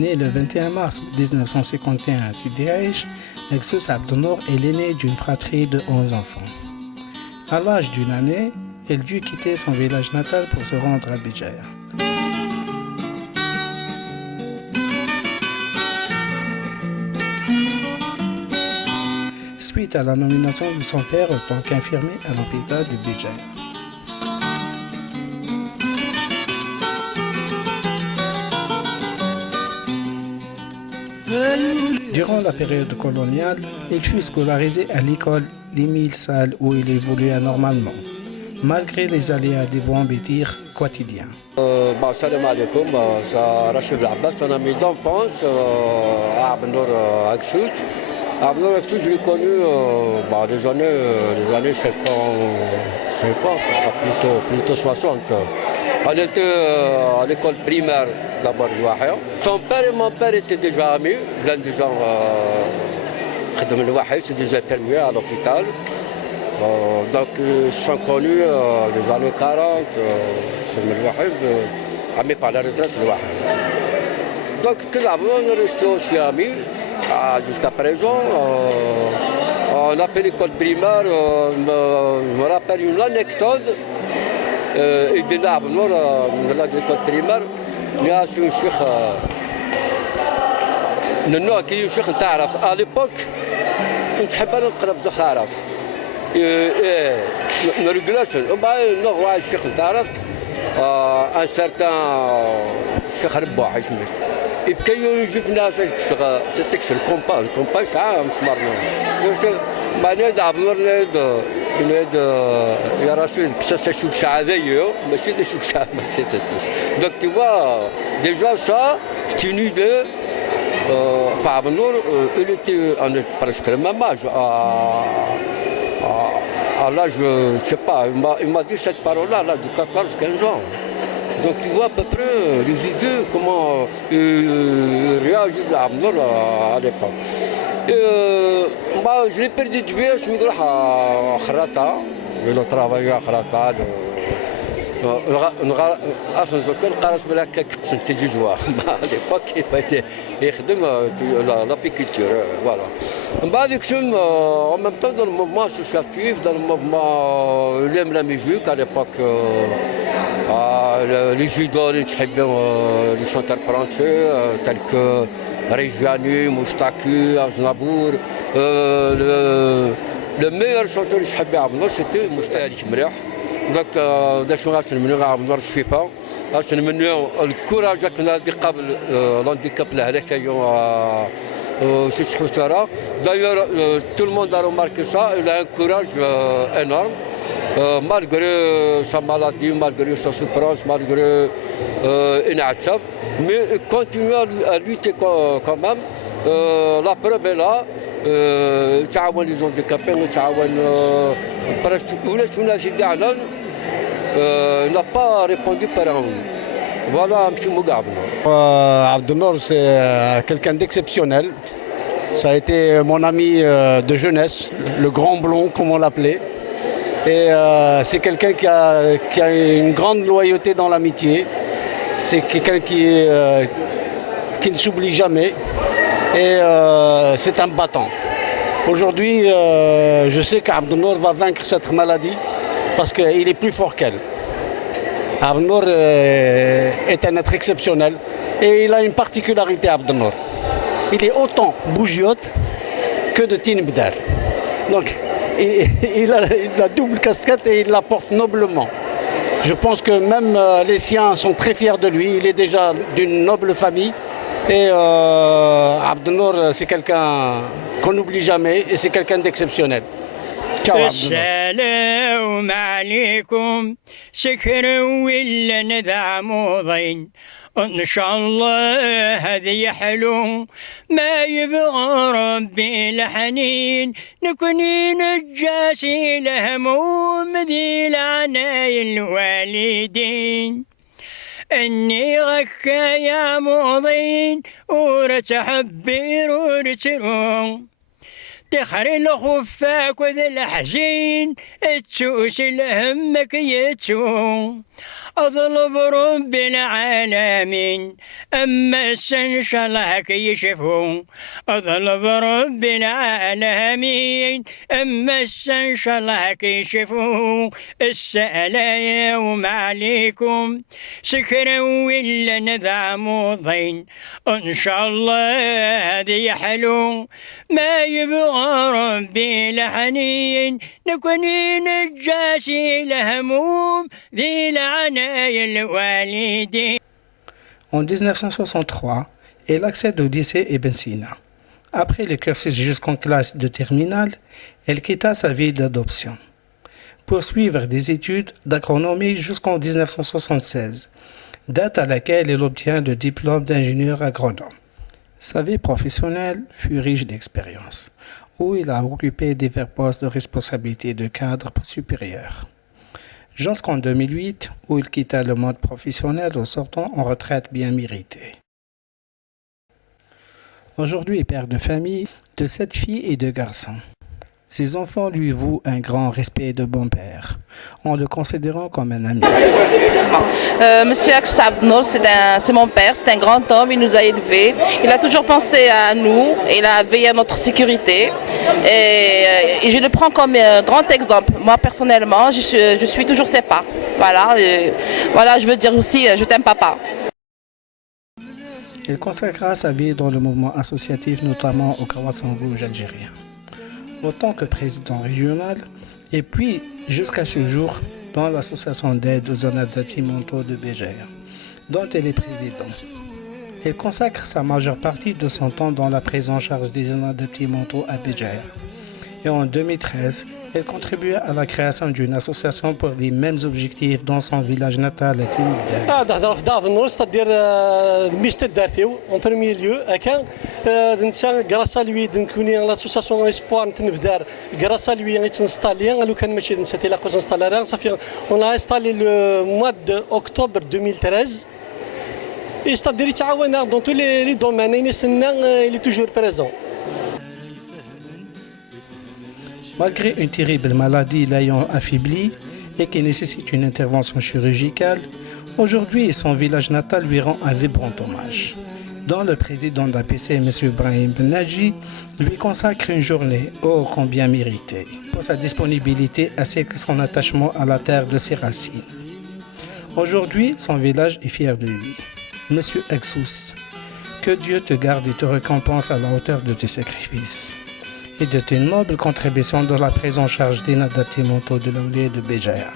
Né le 21 mars 1951 à Sidi Aïch, Exous Abdelnour est l'aîné d'une fratrie de 11 enfants. À l'âge d'une année, elle dut quitter son village natal pour se rendre à Béjaïa. Suite à la nomination de son père en tant qu'infirmier à l'hôpital de Béjaïa. Durant la période coloniale, il fut scolarisé à l'école Limil Sal où il évolua normalement, malgré les aléas des bons bétirs quotidiens. Salam alaikum, c'est Rachid Abbas, un ami d'enfance à Abdelnour Aksout. Abdelnour Aksout, je l'ai connu des années 50, plutôt 60. On était à l'école primaire d'abord de Wahia. Son père et mon père étaient déjà amis, l'un des gens c'est déjà infirmiers à l'hôpital. Donc ils se sont connus les années 40, amis par la retraite de Wahia. Donc on est restés aussi amis jusqu'à présent. On a fait l'école primaire, je me rappelle une anecdote. يدينا عبد النور من ليكول بريمير يا شيخ من النوع كي شيخ نتاع عرفت ا ليبوك نحب انا نقرا بزاف عرفت ما ريغلاش نوع واحد الشيخ نتاع عرفت ان سارتان الشيخ رباح يسميه يبقى يجي في الناس تكسر الكومبا ساعه مسمارنا بعدين عبد النور ناد يا رشيد كسا شوك سعادية ماشي دي شوك سعادة ماشي تتش دونك tu vois déjà ça c'est une idée Abdelnour il était presque le même âge à l'âge je sais pas il m'a dit cette parole là à l'âge de 14-15 ans donc tu vois à peu près les idées comment réagit Abdelnour à l'époque je l'ai perdu de vue, je me dis à Khrata, je l'ai travaillé à Khrata. أصلاً زكون قرأت بلا كقسم تيجي جوا à l'époque il fallait يخدم l'apiculture voilà. من بعد يكتم en même temps dans le mouvement associatif, dans le mouvement il aime la musique à l'époque les idoles les chanteurs français tels que Rejani, Moustaki, Aznavour. Le meilleur chanteur اللي يحب عبد c'était Moustaki مليح. Donc داش غاش نمنيو عبد الشفا. غاش نمنيو الكوراج كنا قبل الهانديكاب هذاك يوم شي تخسرها. D'ailleurs tout le monde a remarqué ça, il a un courage énorme. Malgré sa maladie, malgré sa souffrance, malgré Inachab, mais il continue à lutter quand même. La preuve est là. تعاون les handicapés, تعاون presque ولا سيدي علان n'a pas répondu par un oui. Voilà un petit mot Abdelnour, c'est quelqu'un d'exceptionnel. Ça a été mon ami de jeunesse, le grand blond comme on l'appelait. Et c'est quelqu'un qui a une grande loyauté dans l'amitié. C'est quelqu'un qui ne s'oublie jamais. Et c'est un battant. Aujourd'hui, je sais qu'Abdelnour va vaincre cette maladie parce qu'il est plus fort qu'elle. Abdelnour est un être exceptionnel et il a une particularité, Abdelnour. Il est autant bougiote que de Tine Bdar. Donc, il a la double casquette et il la porte noblement. Je pense que même les siens sont très fiers de lui. Il est déjà d'une noble famille. Et Abdelnour, c'est quelqu'un qu'on n'oublie jamais et c'est quelqu'un d'exceptionnel. Ciao Abdelnour. السلام عليكم شكر ولا نذعم ضين ان شاء الله هذه حلو ما يبغى ربي الحنين نكوني نجاسي لهموم ذي العناي الوالدين اني غكا يا مضين ورتحبير ورترون تخري الخفاك وذا الحزين تسوس الهمك يتسون أظلب رب العالمين أما السن الله كيشفون أظلب رب العالمين أما السن الله كيشفون السلام عليكم سكرا ولا نذعم ضين إن شاء الله هذه حلو ما يبغى ربي الحنين نكوني نجاسي لهموم ذي العناية الوالدين. En 1963, elle accède au lycée Ibn Sina. Après le cursus jusqu'en classe de terminale, elle quitta sa ville d'adoption. Pour suivre des études d'agronomie jusqu'en 1976, date à laquelle elle obtient le diplôme d'ingénieur agronome. Sa vie professionnelle fut riche d'expériences, où il a occupé divers postes de responsabilité de cadre supérieur. Jusqu'en 2008, où il quitta le monde professionnel en sortant en retraite bien méritée. Aujourd'hui, père de famille de 7 filles et 2 garçons. Ses enfants lui vouent un grand respect de bon père, en le considérant comme un ami. Monsieur Aksous Abdelnour, c'est mon père, c'est un grand homme, il nous a élevés. Il a toujours pensé à nous, il a veillé à notre sécurité. Et je le prends comme un grand exemple. Moi, personnellement, je suis toujours ses pas. Voilà, voilà, je veux dire aussi, je t'aime papa. Il consacra sa vie dans le mouvement associatif, notamment au Croissant Rouge algérien, en tant que président régional, et puis jusqu'à ce jour dans l'association d'aide aux zones adaptées mentaux de Béjaïa, dont elle est présidente. Elle consacre sa majeure partie de son temps dans la prise en charge des zones adaptées mentaux à Béjaïa. Et en 2013, elle contribue à la création d'une association pour les mêmes objectifs dans son village natal à Tinibda. نهضر في دافنور c'est-à-dire ميشت دارتيو en premier lieu كان نتا grâce à lui نكوني l'association espoir تنبدار grâce à lui تنستالي لو كان ماشي نسيتي لا كوز انستالي صافي on a installé le mois d'octobre 2013 et c'est-à-dire يتعاون dans tous les domaines il est toujours présent. Malgré une terrible maladie l'ayant affaibli et qui nécessite une intervention chirurgicale, aujourd'hui son village natal lui rend un vibrant hommage, dont le président de l'APC, M. Brahim Benadji, lui consacre une journée ô combien méritée pour sa disponibilité ainsi que son attachement à la terre de ses racines. Aujourd'hui, son village est fier de lui. Monsieur Aksous, que Dieu te garde et te récompense à la hauteur de tes sacrifices et de tes nobles contributions dans la prise en charge des inadaptés mentaux de l'Aulé de Béjaïa.